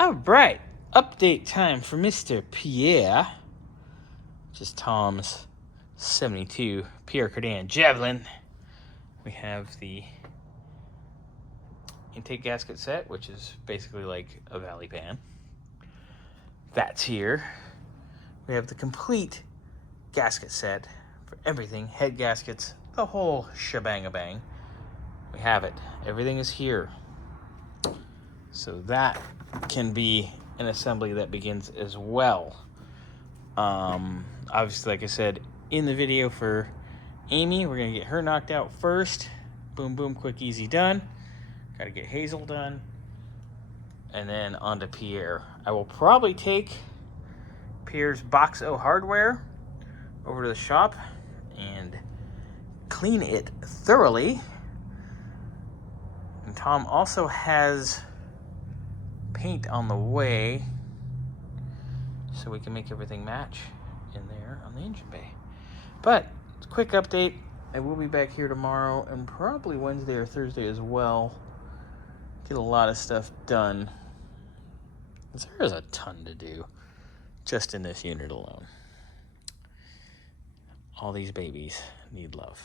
All right, update time for Mr. Pierre, which is Tom's 72 Pierre Cardin Javelin. We have the intake gasket set, which is basically like a valley pan. That's here. We have the complete gasket set for everything, head gaskets, the whole shebang-a-bang. We have it. Everything is here. So that can be an assembly that begins as well. Obviously, like I said, in the video for Amy, we're going to get her knocked out first. Boom, boom, quick, easy, done. Got to get Hazel done. And then on to Pierre. I will probably take Pierre's Box O hardware over to the shop and clean it thoroughly. And Tom also has paint on the way, so we can make everything match in there on the engine bay. But quick update, I will be back here tomorrow and probably Wednesday or Thursday as well. Get a lot of stuff done. There is a ton to do just in this unit alone. All these babies need love.